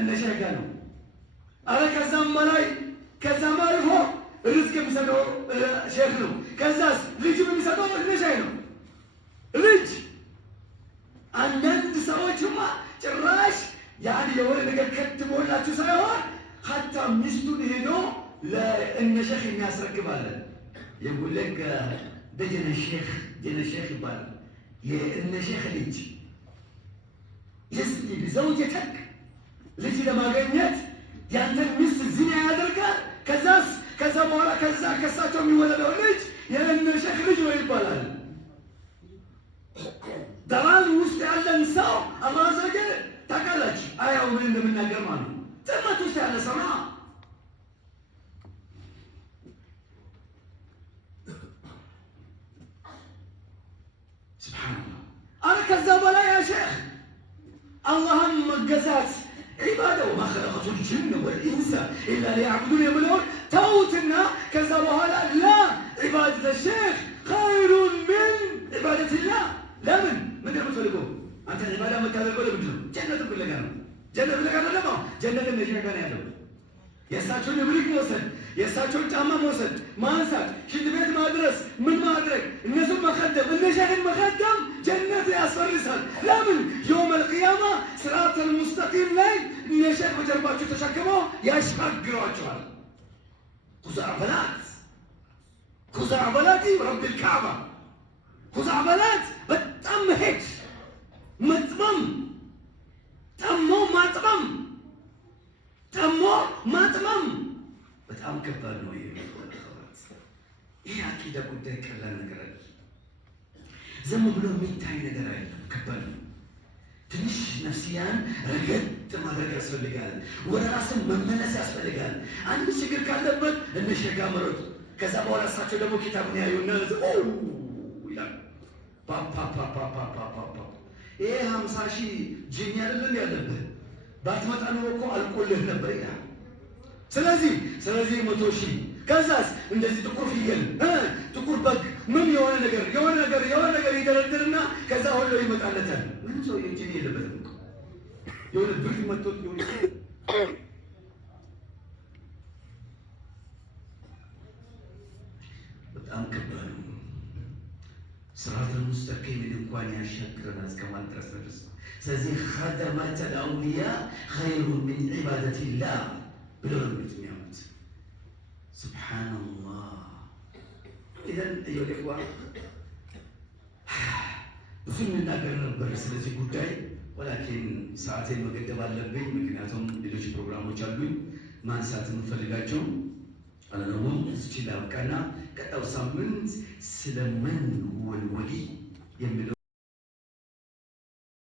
እንደ ሸጋ ነው። አረ ከዛም በላይ ከዛም አልፎ ርዝቅ የሚሰጠው ሼክ ነው። ከዛስ ልጅ የሚሰጠው እንደ ሸህ ነው። ልጅ አንዳንድ ሰዎችማ ጭራሽ ያን የሆነ ነገር ከትቦላችሁ ሳይሆን ሀታ ሚስቱን ሄዶ ለእነ ሼክ የሚያስረክባለን። የጉለግ ደጀነ ሼክ ይባላል። የእነ ሼክ ልጅ የስሊል ዘውጀተክ ልጅ ለማገኘት ያንተን ሚስት ዚና ያደርጋል። ከዛ በኋላ ከሳቸው የሚወለደው ልጅ የእነ ሼክ ልጅ ነው ይባላል። ደላል ውስጥ ያለን ሰው አላህ ዘወጀል ታውቃላችሁ፣ አያው ምን እንደምናገር ማለት ነው። ጥመት ውስጥ ያለ ሰው ነው። ሱብሃንአላህ። አረ ከዛ በላይ ያ ሼክ አላህን መገዛት ዒባዳ ወማ ኸለቀቱል ጅነ ወልኢንሰ ኢላ ሊያዕቡዱን የሚለውን ተውትና ከዛ በኋላ ላ ዒባደተ ሼክ ኸይሩን ሚን ዒባደቲላህ። ለምን ምንድን ነው የምትፈልገው አንተ? ዒባዳ የምታደርገው ለምንድን ነው? ጀነት ፍለጋ ነው። ጀነት ፍለጋ ነው። ደግሞ ጀነት እነ ሼክ ጋር ያለው የእሳቸውን ብሪክ መውሰድ፣ የእሳቸውን ጫማ መውሰድ፣ ማንሳት፣ ሽንት ቤት ማድረስ፣ ምን ማድረግ፣ እነሱን መኸደም፣ እነ ሼክን መኸደም ጀነት ያስፈርሳል። ለምን የውመል ቂያማ ሲራጠል ሙስተቂም ላይ እነ ሼክ በጀርባቸው ተሸክመው ያሻግሯቸዋል። ኩዛዕበላት ረቢል ካዕባ ኩዛዕበላት በጣም መሄድ መጥመም ጠሞ ማጥመም በጣም ከባድ ነው። ይሄ አቂዳ ጉዳይ ቀላል ነገር አይደለም። ዝም ብሎ የሚታይ ነገር አይደለም። ከባድ ነው። ትንሽ ነፍስያን ረገጥ ማድረግ ያስፈልጋል። ወደ ራስን መመለስ ያስፈልጋል። አንድ ችግር ካለበት እነ ሼክ ጋር መሮጥ። ከዛ በኋላ እሳቸው ደግሞ ኪታቡን ያዩና ይላል ፓፓፓፓፓፓፓ ይሄ 50 ሺህ ጂኒ አይደለም ያለብህ ባትመጣ ኖሮ እኮ አልቆልህ ነበር ይላል። ስለዚህ 100 ሺህ ከዛስ እንደዚህ ጥቁር ፍየል ጥቁር በግ ምን የሆነ ነገር ይደረድርና ከዛ ሁሉ ይመጣለታል። ምን ሰው ጂኒ የለበትም እኮ የሆነ ብር መጥቶት ይሆን በጣም ከባድ ነው። ሲራጠል ሙስተቂም እንኳን ያሻግረናል እስከማለት ድረስ። ስለዚህ ኸደመተል አውሊያ ኸይሩን ሚን ዒባደቲላህ ብለው ነው የሚያምኑት። ሱብሓነላህ። ኢዘን እየለዋ ብዙ እንናገር ነበር ስለዚህ ጉዳይ፣ ወላኪን ሰዓቴን መገደብ አለብኝ። ምክንያቱም ሌሎች ፕሮግራሞች አሉኝ ማንሳት የምፈልጋቸው አለነውም። እዚህ ላብቃና ቀጣው ሳምንት ስለመን ወልወሊ የሚለው